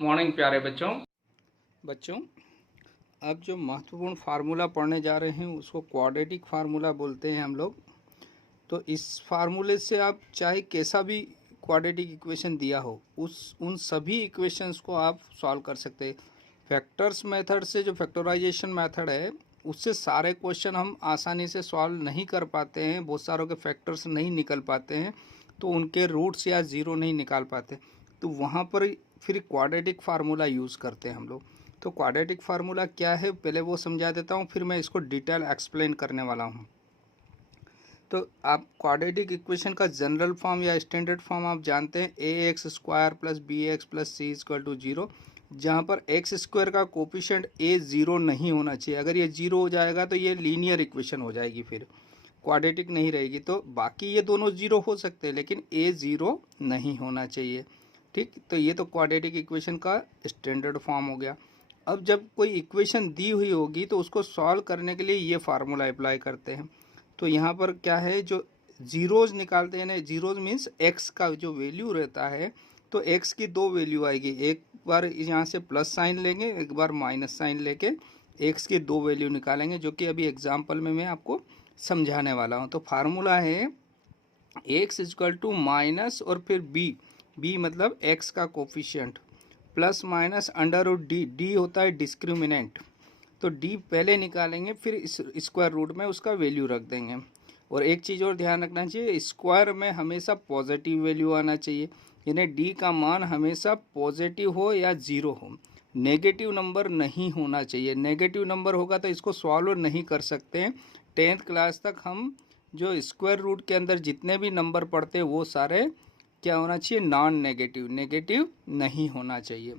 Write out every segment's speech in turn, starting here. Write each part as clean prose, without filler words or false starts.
Morning प्यारे बच्चों अब जो महत्वपूर्ण फार्मूला पढ़ने जा रहे हैं उसको क्वाड्रेटिक फार्मूला बोलते हैं हम लोग। तो इस फार्मूले से आप चाहे कैसा भी क्वाड्रेटिक इक्वेशन दिया हो उन सभी इक्वेशंस को आप सॉल्व कर सकते हैं। फैक्टर्स मेथड से, जो फैक्टराइजेशन मेथड है, उससे सारे क्वेश्चन हम आसानी से सॉल्व नहीं कर पाते हैं। बहुत सारों के फैक्टर्स नहीं निकल पाते हैं, तो उनके रूट्स या ज़ीरो नहीं निकाल पाते, तो वहाँ पर फिर क्वाड्रेटिक फार्मूला यूज़ करते हैं हम लोग। तो क्वाड्रेटिक फार्मूला क्या है पहले वो समझा देता हूँ, फिर मैं इसको डिटेल एक्सप्लेन करने वाला हूँ। तो आप क्वाड्रेटिक इक्वेशन का जनरल फॉर्म या स्टैंडर्ड फॉर्म आप जानते हैं, a x square plus b x plus c equal to zero, जहाँ पर एक्स स्क्वायर का कोफिशिएंट ए ज़ीरो नहीं होना चाहिए। अगर ये ज़ीरो हो जाएगा तो ये लीनियर इक्वेशन हो जाएगी, फिर क्वाड्रेटिक नहीं रहेगी। तो बाकी ये दोनों ज़ीरो हो सकते हैं, लेकिन ए ज़ीरो नहीं होना चाहिए। ठीक, तो ये तो क्वाड्रेटिक इक्वेशन का स्टैंडर्ड फॉर्म हो गया। अब जब कोई इक्वेशन दी हुई होगी तो उसको सॉल्व करने के लिए ये फार्मूला अप्लाई करते हैं। तो यहाँ पर क्या है, जो ज़ीरोज़ निकालते हैं ना, ज़ीरोज़ मीन्स एक्स का जो वैल्यू रहता है, तो एक्स की दो वैल्यू आएगी। एक बार यहाँ से प्लस साइन लेंगे, एक बार माइनस साइन लेके एक्स की दो वैल्यू निकालेंगे, जो कि अभी एग्जाम्पल में मैं आपको समझाने वाला हूँ। तो फार्मूला है एक्स इक्वल टू माइनस और फिर बी मतलब एक्स का coefficient, plus minus under root D होता है डिस्क्रिमिनेंट। तो डी पहले निकालेंगे, फिर इस स्क्वायर रूट में उसका वैल्यू रख देंगे। और एक चीज़ और ध्यान रखना चाहिए, स्क्वायर में हमेशा पॉजिटिव वैल्यू आना चाहिए, यानी डी का मान हमेशा पॉजिटिव हो या ज़ीरो हो, नेगेटिव नंबर नहीं होना चाहिए। नेगेटिव नंबर होगा तो इसको सॉल्व नहीं कर सकते हैं। 10th क्लास तक हम जो स्क्वायर रूट के अंदर जितने भी नंबर पढ़ते हैं वो सारे क्या होना चाहिए, नॉन नेगेटिव, नेगेटिव नहीं होना चाहिए,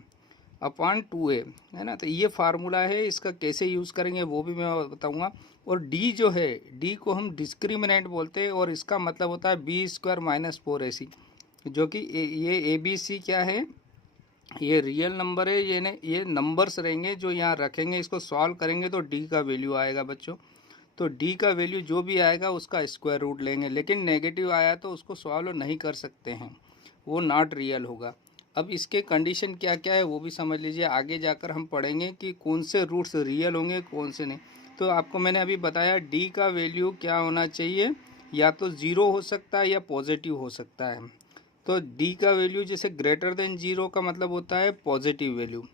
अपॉन 2a, है ना। तो ये फार्मूला है, इसका कैसे यूज़ करेंगे वो भी मैं बताऊंगा। और डी जो है, डी को हम डिस्क्रिमिनेंट बोलते हैं, और इसका मतलब होता है बी स्क्वायर माइनस 4ac, जो कि ये ए बी सी क्या है, ये रियल नंबर है। ये नंबर्स रहेंगे जो यहाँ रखेंगे, इसको सॉल्व करेंगे तो डी का वैल्यू आएगा बच्चों। तो डी का वैल्यू जो भी आएगा उसका स्क्वायर रूट लेंगे, लेकिन नेगेटिव आया तो उसको सॉल्व नहीं कर सकते हैं, वो नॉट रियल होगा। अब इसके कंडीशन क्या क्या है वो भी समझ लीजिए, आगे जाकर हम पढ़ेंगे कि कौन से रूट्स रियल होंगे कौन से नहीं। तो आपको मैंने अभी बताया डी का वैल्यू क्या होना चाहिए, या तो ज़ीरो हो सकता है या पॉजिटिव हो सकता है। तो डी का वैल्यू जैसे ग्रेटर देन ज़ीरो का मतलब होता है पॉजिटिव वैल्यू।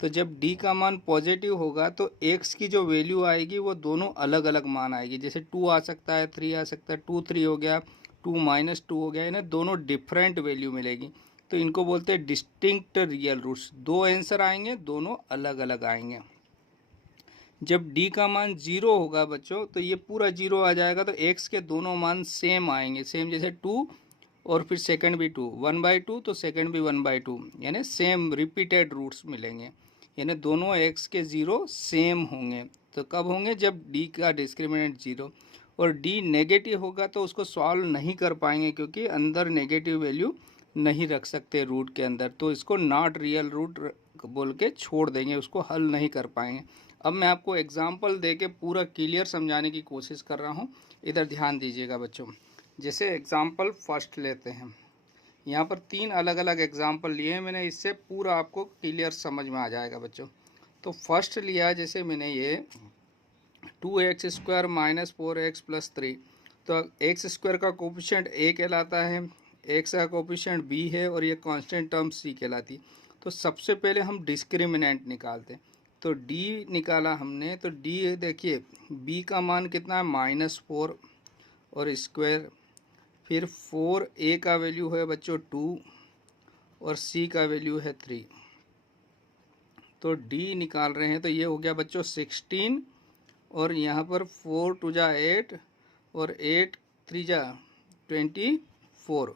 तो जब डी का मान पॉजिटिव होगा तो एक्स की जो वैल्यू आएगी वो दोनों अलग अलग मान आएगी। जैसे 2 आ सकता है, 3 आ सकता है, 2 3 हो गया, 2 माइनस 2 हो गया, है ना, दोनों डिफरेंट वैल्यू मिलेगी। तो इनको बोलते हैं डिस्टिंक्ट रियल रूट्स। दो आंसर आएंगे, दोनों अलग अलग आएंगे। जब डी का मान ज़ीरो होगा बच्चों तो ये पूरा ज़ीरो आ जाएगा, तो एक्स के दोनों मान सेम आएंगे, सेम जैसे 2 और फिर सेकंड भी 2, 1/2 तो सेकंड भी 1/2, यानी सेम रिपीटेड रूट्स मिलेंगे, यानी दोनों एक्स के ज़ीरो सेम होंगे। तो कब होंगे, जब डी का डिस्क्रिमिनेंट ज़ीरो। और डी नेगेटिव होगा तो उसको सॉल्व नहीं कर पाएंगे, क्योंकि अंदर नेगेटिव वैल्यू नहीं रख सकते रूट के अंदर, तो इसको नॉट रियल रूट बोल के छोड़ देंगे, उसको हल नहीं कर पाएंगे। अब मैं आपको एग्जाम्पल दे के पूरा क्लियर समझाने की कोशिश कर रहा हूँ, इधर ध्यान दीजिएगा बच्चों। जैसे एग्ज़ाम्पल फर्स्ट लेते हैं, यहाँ पर 3 अलग अलग एग्जाम्पल लिए हैं मैंने, इससे पूरा आपको क्लियर समझ में आ जाएगा बच्चों। तो फर्स्ट लिया जैसे मैंने ये 2x square minus 4x plus 3, तो एक्स स्क्वायर का कोफिशिएंट a कहलाता है, एक्स का कोफिशिएंट b है, और ये कांस्टेंट टर्म c कहलाती। तो सबसे पहले हम डिस्क्रिमिनेंट निकालते हैं। तो d निकाला हमने, तो d देखिए b का मान कितना है, -4 और स्क्वायर, फिर 4a का वैल्यू है बच्चों 2 और c का वैल्यू है 3। तो d निकाल रहे हैं, तो ये हो गया बच्चों 16, और यहाँ पर 4 2 जा 8 और 8 3 जा 24।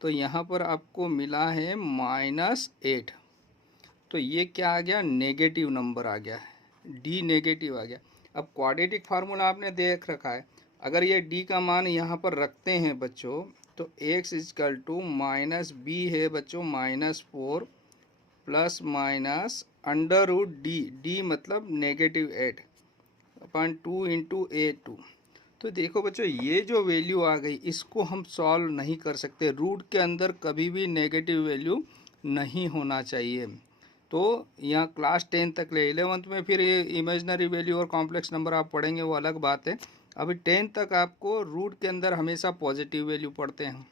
तो यहाँ पर आपको मिला है -8। तो ये क्या आ गया, नेगेटिव नंबर आ गया, डी नेगेटिव आ गया। अब क्वाड्रेटिक फार्मूला आपने देख रखा है, अगर ये डी का मान यहाँ पर रखते हैं बच्चों, तो x equal to minus B है बच्चों -4 plus minus under root D मतलब -8 अपॉन 2 इंटू a2। तो देखो बच्चों ये जो वैल्यू आ गई इसको हम सॉल्व नहीं कर सकते, रूट के अंदर कभी भी नेगेटिव वैल्यू नहीं होना चाहिए। तो यहाँ क्लास 10 तक ले, 11th में फिर ये इमेजिनरी वैल्यू और कॉम्प्लेक्स नंबर आप पढ़ेंगे, वो अलग बात है। अभी 10 तक आपको रूट के अंदर हमेशा पॉजिटिव वैल्यू पढ़ते हैं।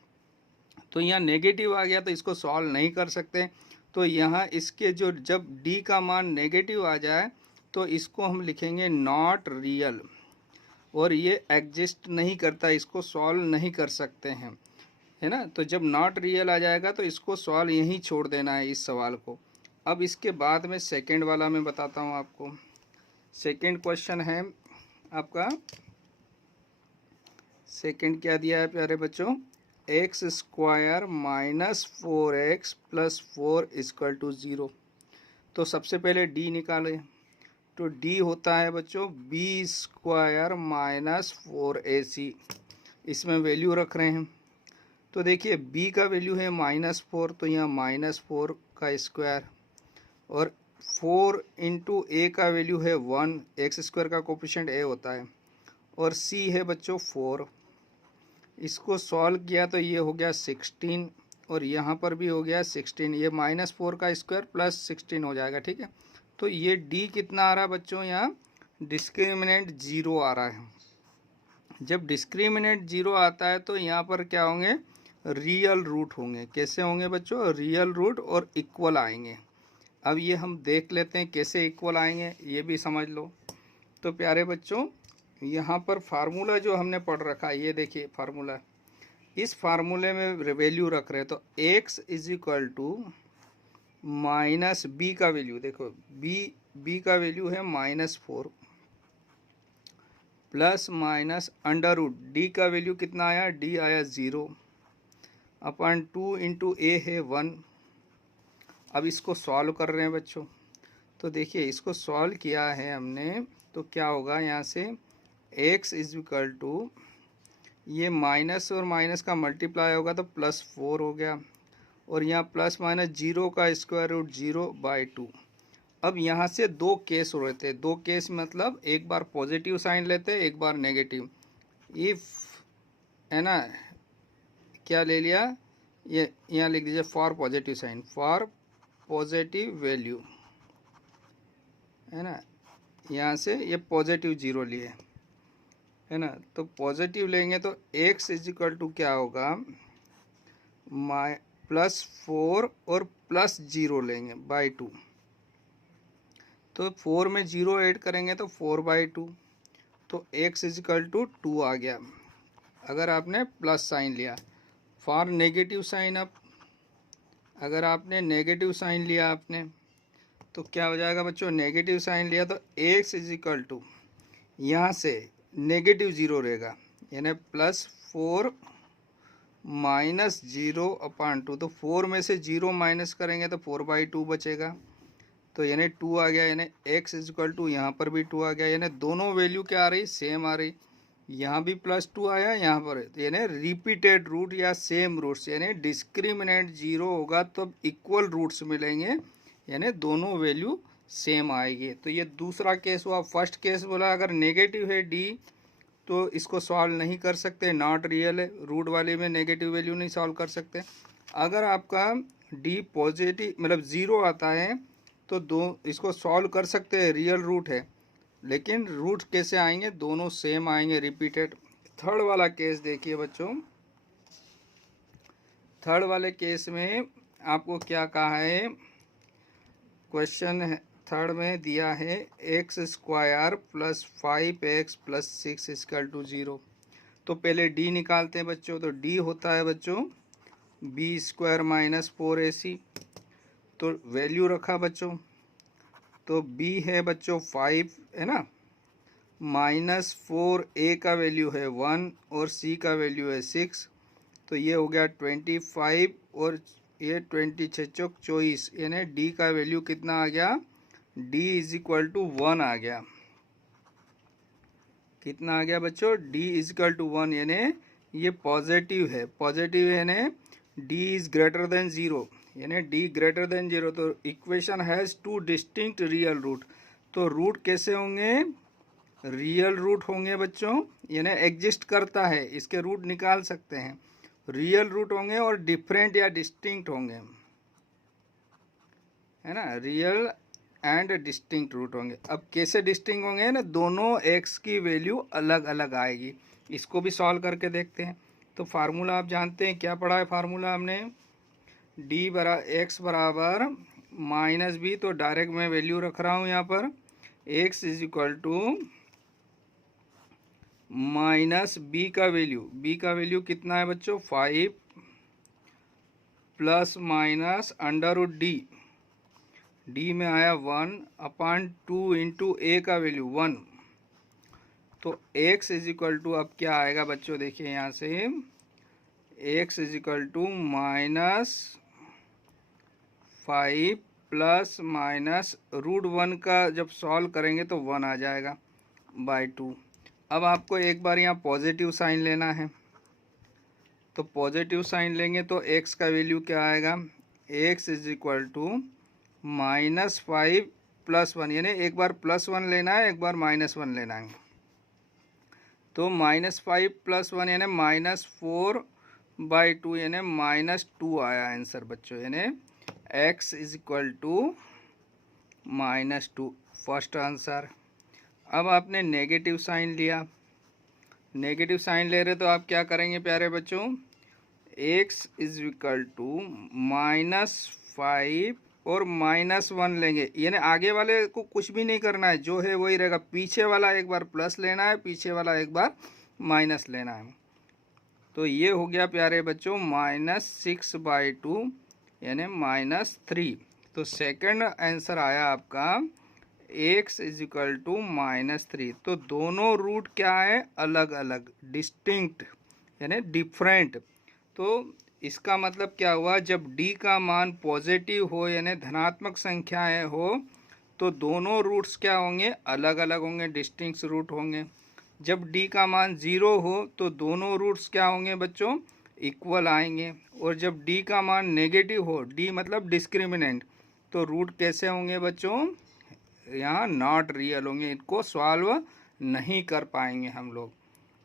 तो यहाँ नेगेटिव आ गया तो इसको सॉल्व नहीं कर सकते। तो यहाँ इसके जो जब डी का मान नेगेटिव आ जाए तो इसको हम लिखेंगे नॉट रियल, और ये एग्जिस्ट नहीं करता, इसको सॉल्व नहीं कर सकते हैं, है ना। तो जब नॉट रियल आ जाएगा तो इसको सॉल्व यहीं छोड़ देना है इस सवाल को। अब इसके बाद में सेकंड वाला मैं बताता हूँ आपको। सेकंड क्वेश्चन है आपका, सेकंड क्या दिया है प्यारे बच्चों, x square minus 4x plus 4 equal to 0। तो सबसे पहले डी निकालें। तो डी होता है बच्चों बी स्क्वायर माइनस 4ac, इसमें वैल्यू रख रहे हैं। तो देखिए b का वैल्यू है -4, तो यहाँ -4 का स्क्वायर, और 4 इंटू ए का वैल्यू है 1, एक्स स्क्वायर का कोफिशिएंट a होता है, और c है बच्चों 4। इसको सॉल्व किया तो ये हो गया 16, और यहाँ पर भी हो गया 16। ये -4 का स्क्वायर प्लस 16 हो जाएगा, ठीक है। तो ये d कितना आ रहा है बच्चों, यहाँ डिस्क्रिमिनेंट 0 आ रहा है। जब डिस्क्रिमिनेंट 0 आता है तो यहाँ पर क्या होंगे, रियल रूट होंगे। कैसे होंगे बच्चों, रियल रूट और इक्वल आएंगे। अब ये हम देख लेते हैं कैसे इक्वल आएंगे, ये भी समझ लो। तो प्यारे बच्चों यहाँ पर फार्मूला जो हमने पढ़ रखा है, ये देखिए फार्मूला, इस फार्मूले में वैल्यू रख रहे हैं। तो x is equal to minus B का वैल्यू, देखो बी का वैल्यू है -4 plus minus under root, D का वैल्यू कितना आया, डी आया 0 अपन 2 इंटू ए है 1। अब इसको सॉल्व कर रहे हैं बच्चों। तो देखिए इसको सॉल्व किया है हमने, तो क्या होगा यहाँ से x इज इक्वल टू, ये माइनस और माइनस का मल्टीप्लाई होगा तो +4 हो गया, और यहाँ प्लस माइनस 0 का स्क्वायर रूट 0/2। अब यहाँ से दो केस हो रहे थे, दो केस मतलब एक बार पॉजिटिव साइन लेते एक बार नेगेटिव। इफ़, है ना, क्या ले लिया, ये यहाँ लिख दीजिए for positive sign, for positive value, है ना। यहाँ से ये पॉजिटिव 0 लिए, है ना। तो पॉजिटिव लेंगे तो x इज इक्वल टू क्या होगा, +4 और +0 लेंगे /2। तो 4 में 0 ऐड करेंगे तो 4/2, तो x इज इक्वल टू 2 आ गया। अगर आपने प्लस साइन लिया, फॉर नेगेटिव साइन, अब अगर आपने नेगेटिव साइन लिया आपने, तो क्या हो जाएगा बच्चों, नेगेटिव साइन लिया तो x इज इक्वल टू, यहाँ से नेगेटिव 0 रहेगा, यानी +4 -0/2। तो 4 में से 0 माइनस करेंगे तो 4/2 बचेगा, तो यानी 2 आ गया, यानी x इज इक्वल टू, यहाँ पर भी 2 आ गया, यानी दोनों वैल्यू क्या आ रही, सेम आ रही। यहाँ भी +2 आया, यहाँ पर, तो यानी रिपीटेड रूट या सेम रूट्स, यानी डिस्क्रिमिनेंट 0 होगा तो इक्वल रूट्स मिलेंगे, यानी दोनों वैल्यू सेम आएगी। तो ये दूसरा केस हुआ। फर्स्ट केस बोला अगर नेगेटिव है डी तो इसको सॉल्व नहीं कर सकते, नॉट रियल है, रूट वाले में नेगेटिव वैल्यू नहीं सॉल्व कर सकते। अगर आपका डी पॉजिटिव मतलब 0 आता है तो इसको सॉल्व कर सकते हैं, रियल रूट है, लेकिन रूट कैसे आएंगे, दोनों सेम आएंगे, रिपीटेड। थर्ड वाला केस देखिए बच्चों, थर्ड वाले केस में आपको क्या कहा है, क्वेश्चन है थर्ड में दिया है x² + 5x + 6 = 0। तो पहले d निकालते हैं बच्चों। तो d होता है बच्चों b² - 4ac। तो वैल्यू रखा बच्चों, तो b है बच्चों 5, है ना, -4a का वैल्यू है 1 और c का वैल्यू है 6, तो ये हो गया 25 और ये 26 चौक 24, यानी d का वैल्यू कितना आ गया, d इज इक्वल टू 1 आ गया। कितना आ गया बच्चों, d इज इक्वल टू 1, यानी ये पॉजिटिव है, पॉजिटिव है यानी d इज ग्रेटर देन 0, यानी d ग्रेटर देन 0। तो equation has 2 distinct real root. तो रूट कैसे होंगे, रियल रूट होंगे बच्चों, यानी एग्जिस्ट करता है, इसके रूट निकाल सकते हैं, रियल रूट होंगे और डिफरेंट या डिस्टिंक्ट होंगे। है ना, रियल एंड डिस्टिंक्ट रूट होंगे। अब कैसे डिस्टिंक्ट होंगे ना, दोनों एक्स की वैल्यू अलग अलग आएगी। इसको भी सॉल्व करके देखते हैं। तो फार्मूला आप जानते हैं, क्या पढ़ा है फार्मूला हमने, डी बरा एक्स बराबर माइनस बी। तो डायरेक्ट मैं वैल्यू रख रहा हूँ यहाँ पर, x is equal to minus B का वैल्यू कितना है बच्चों, 5 plus minus under root D में आया 1/2 इंटू ए का वैल्यू 1। तो x इज इक्वल टू अब क्या आएगा बच्चों, देखिए यहाँ से x is equal to -5 plus minus √1 का जब सॉल्व करेंगे तो 1 आ जाएगा बाय 2। अब आपको एक बार यहाँ पॉजिटिव साइन लेना है, तो पॉजिटिव साइन लेंगे तो x का वैल्यू क्या आएगा, x is equal to -5 plus 1, यानी एक बार +1 लेना है, एक बार -1 लेना है। तो -5 प्लस 1 यानी -4/2 यानी -2 आया आंसर बच्चों, यानी x is equal to -2 first answer. अब आपने नेगेटिव साइन लिया, नेगेटिव साइन ले रहे तो आप क्या करेंगे प्यारे बच्चों, x इज इक्वल टू -5 और -1 लेंगे, यानी आगे वाले को कुछ भी नहीं करना है, जो है वही रहेगा। पीछे वाला एक बार प्लस लेना है, पीछे वाला एक बार माइनस लेना है। तो ये हो गया प्यारे बच्चों -6/2 यानी -3। तो सेकंड आंसर आया आपका x इज इक्वल टू -3। तो दोनों रूट क्या है, अलग अलग, डिस्टिंक्ट यानी डिफरेंट। तो इसका मतलब क्या हुआ, जब d का मान पॉजिटिव हो यानी धनात्मक संख्याएं हो तो दोनों रूट्स क्या होंगे, अलग अलग होंगे, डिस्टिंक्ट रूट होंगे। जब d का मान 0 हो तो दोनों रूट्स क्या होंगे बच्चों, इक्वल आएंगे। और जब d का मान नेगेटिव हो, d मतलब डिस्क्रिमिनेंट, तो रूट कैसे होंगे बच्चों, यहाँ नॉट रियल होंगे, इनको सॉल्व नहीं कर पाएंगे हम लोग।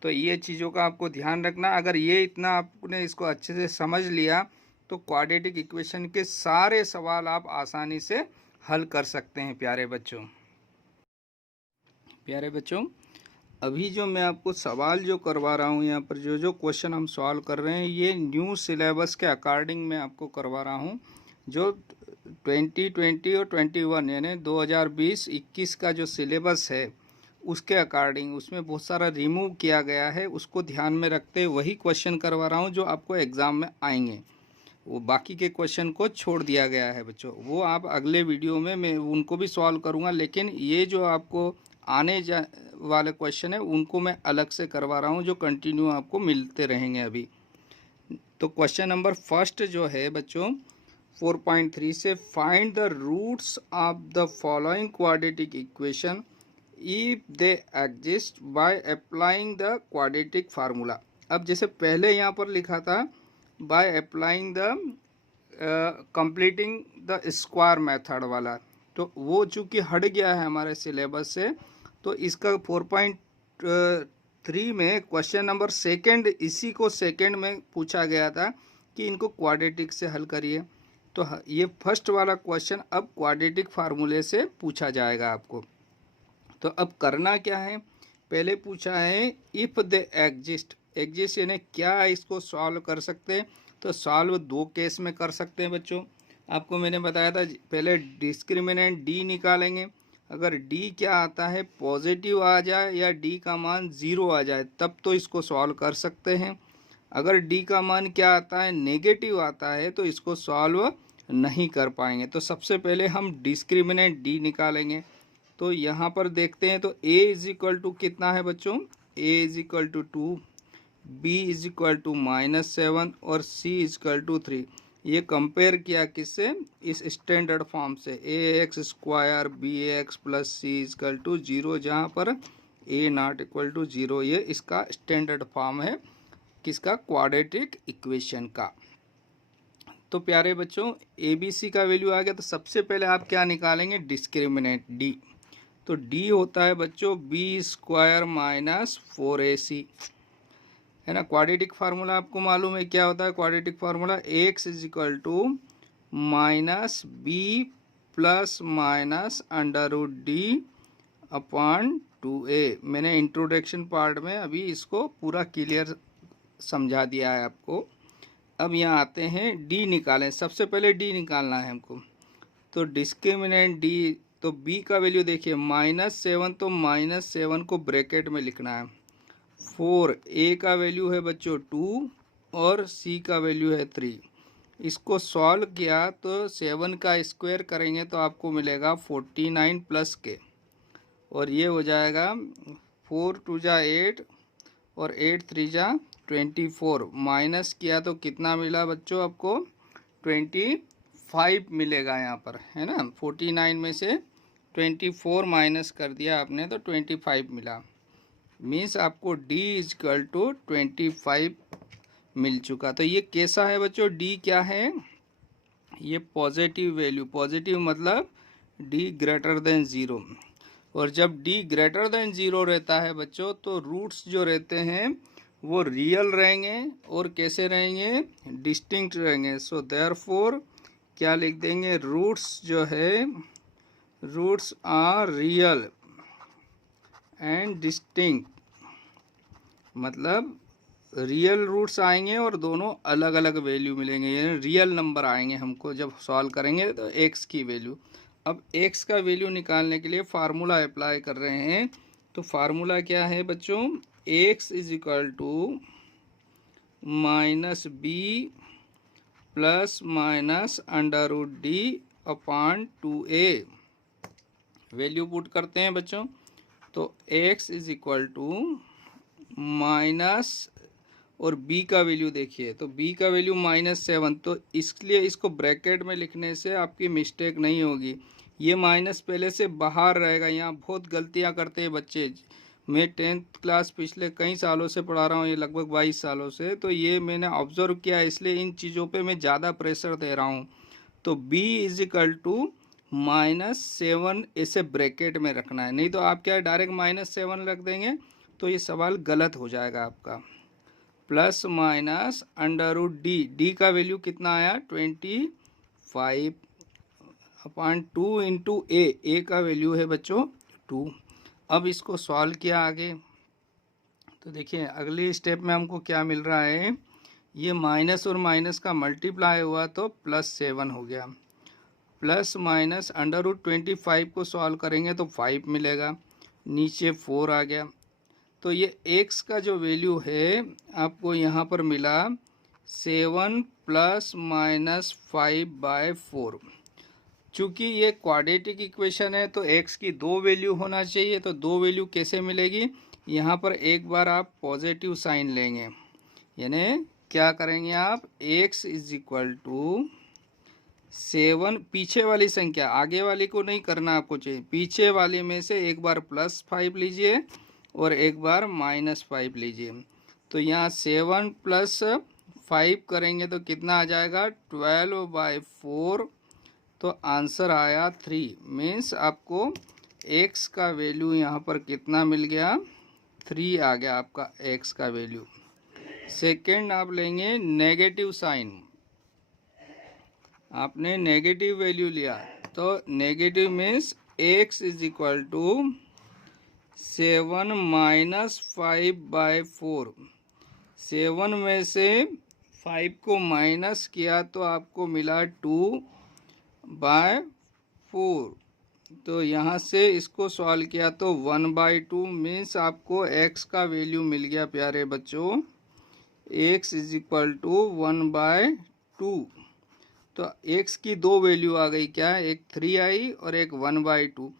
तो ये चीज़ों का आपको ध्यान रखना। अगर ये इतना आपने इसको अच्छे से समझ लिया तो क्वाड्रेटिक इक्वेशन के सारे सवाल आप आसानी से हल कर सकते हैं प्यारे बच्चों। प्यारे बच्चों, अभी जो मैं आपको सवाल जो करवा रहा हूँ, यहाँ पर जो जो क्वेश्चन हम सॉल्व कर रहे हैं, ये न्यू सिलेबस के अकॉर्डिंग मैं आपको करवा रहा हूँ। जो 2020 और 21 यानी 2020-21 का जो सिलेबस है उसके अकॉर्डिंग, उसमें बहुत सारा रिमूव किया गया है, उसको ध्यान में रखते वही क्वेश्चन करवा रहा हूँ जो आपको एग्ज़ाम में आएंगे। वो बाकी के क्वेश्चन को छोड़ दिया गया है बच्चों, वो आप अगले वीडियो में मैं उनको भी सॉल्व करूँगा, लेकिन ये जो आपको आने वाले क्वेश्चन है उनको मैं अलग से करवा रहा हूँ, जो कंटिन्यू आपको मिलते रहेंगे अभी। तो क्वेश्चन नंबर फर्स्ट जो है बच्चों 4.3 से, find the roots of the following quadratic equation if they exist by applying the quadratic formula. अब जैसे पहले यहाँ पर लिखा था by applying the completing the square method वाला, तो वो चूँकि हट गया है हमारे सिलेबस से, तो इसका 4.3 में क्वेश्चन नंबर सेकंड, इसी को सेकंड में पूछा गया था कि इनको क्वाड्रेटिक से हल करिए। तो ये फर्स्ट वाला क्वेश्चन अब क्वाड्रेटिक फार्मूले से पूछा जाएगा आपको। तो अब करना क्या है, पहले पूछा है इफ़ दे एग्जिस्ट यानी क्या इसको सॉल्व कर सकते हैं। तो सॉल्व दो केस में कर सकते हैं बच्चों। आपको मैंने बताया था पहले डिस्क्रिमिनेंट d निकालेंगे, अगर d क्या आता है, पॉजिटिव आ जाए या d का मान 0 आ जाए तब तो इसको सॉल्व कर सकते हैं। अगर d का मान क्या आता है, नेगेटिव आता है, तो इसको सॉल्व नहीं कर पाएंगे। तो सबसे पहले हम डिस्क्रिमिनेंट d निकालेंगे। तो यहाँ पर देखते हैं, तो a इज इक्वल टू कितना है बच्चों, a is equal to 2, b is equal to -7 और c इज इक्वल टू 3। ये कंपेयर किया किससे, इस स्टैंडर्ड फॉर्म से, ax² bx plus c is equal to 0, जहाँ पर a नॉट इक्वल टू 0, ये इसका स्टैंडर्ड फॉर्म है किसका, क्वाड्रेटिक इक्वेशन का। तो प्यारे बच्चों ABC का वैल्यू आ गया, तो सबसे पहले आप क्या निकालेंगे, डिस्क्रिमिनेंट D। तो D होता है बच्चों b² - 4ac, है ना। क्वाड्रेटिक फार्मूला आपको मालूम है क्या होता है, quadratic formula x is equal to -b plus minus under root D upon 2a। मैंने इंट्रोडक्शन पार्ट में अभी इसको पूरा क्लियर समझा दिया है आपको। अब यहाँ आते हैं, डी निकालें। सबसे पहले डी निकालना है हमको, तो डिस्क्रिमिनेंट डी, तो b का वैल्यू देखिए -7, तो -7 को ब्रैकेट में लिखना है। 4, a का वैल्यू है बच्चों 2 और c का वैल्यू है 3। इसको सॉल्व किया तो 7 का स्क्वायर करेंगे तो आपको मिलेगा 49 प्लस के, और ये हो जाएगा 4 2 जा 8 और 8 3 जा 24। माइनस किया तो कितना मिला बच्चों आपको? 25 मिलेगा यहाँ पर, है ना। 49 में से 24 माइनस कर दिया आपने तो 25 मिला। मीन्स आपको d इजकल टू 25 मिल चुका। तो ये कैसा है बच्चों? d क्या है? ये पॉजिटिव वैल्यू, पॉजिटिव मतलब d ग्रेटर देन 0। और जब d ग्रेटर देन 0 रहता है बच्चों, तो रूट्स जो रहते हैं वो रियल रहेंगे और कैसे रहेंगे? डिस्टिंक्ट रहेंगे। सो देयरफॉर क्या लिख देंगे? रूट्स जो है, roots are real and distinct, मतलब रियल रूट्स आएंगे और दोनों अलग अलग वैल्यू मिलेंगे, यानी रियल नंबर आएंगे हमको जब सॉल्व करेंगे तो x की वैल्यू। अब x का वैल्यू निकालने के लिए फार्मूला अप्लाई कर रहे हैं। तो फार्मूला क्या है बच्चों? x is equal to -b plus minus under root D upon 2a। Value put करते हैं बच्चों, तो x is equal to minus, और b का वैल्यू देखिए, तो b का वैल्यू -7, तो इसलिए इसको ब्रैकेट में लिखने से आपकी मिस्टेक नहीं होगी। ये माइनस पहले से बाहर रहेगा। यहाँ बहुत गलतियाँ करते हैं बच्चे। मैं 10th क्लास पिछले कई सालों से पढ़ा रहा हूँ, ये लगभग 22 सालों से, तो ये मैंने ऑब्जर्व किया, इसलिए इन चीज़ों पे मैं ज़्यादा प्रेशर दे रहा हूँ। तो b इज इक्वल टू -7 इसे ब्रैकेट में रखना है, नहीं तो आप क्या डायरेक्ट -7 रख देंगे तो ये सवाल गलत हो जाएगा आपका। Plus minus under root D, D का वैल्यू कितना आया? 25 अपॉन 2 इंटू ए का वैल्यू है बच्चों 2। अब इसको सॉल्व किया आगे, तो देखिए अगली स्टेप में हमको क्या मिल रहा है? ये माइनस और माइनस का मल्टीप्लाई हुआ तो +7 हो गया। प्लस माइनस अंडर रूट 25 को सॉल्व करेंगे तो 5 मिलेगा, नीचे 4 आ गया। तो ये x का जो वैल्यू है आपको यहाँ पर मिला 7 प्लस माइनस 5/4। चूँकि ये क्वाड्रेटिक इक्वेशन है तो x की 2 वैल्यू होना चाहिए। तो 2 वैल्यू कैसे मिलेगी? यहाँ पर एक बार आप पॉजिटिव साइन लेंगे, यानी क्या करेंगे आप? x इज इक्वल टू 7, पीछे वाली संख्या, आगे वाली को नहीं करना आपको चाहिए, पीछे वाली में से एक बार +5 लीजिए और एक बार -5 लीजिए। तो यहाँ 7 + 5 करेंगे तो कितना आ जाएगा? 12/4। तो आंसर आया 3। मीन्स आपको x का वैल्यू यहाँ पर कितना मिल गया? 3 आ गया आपका x का वैल्यू। सेकेंड आप लेंगे नेगेटिव साइन, आपने नेगेटिव वैल्यू लिया तो negative means x is equal to 7 - 5/4। 7 में से 5 को माइनस किया तो आपको मिला 2/4। तो यहाँ से इसको सॉल्व किया तो 1/2 मीन्स आपको x का वैल्यू मिल गया प्यारे बच्चों, x इज इक्वल टू 1/2। तो x की 2 वैल्यू आ गई, क्या? एक 3 आई और एक 1/2।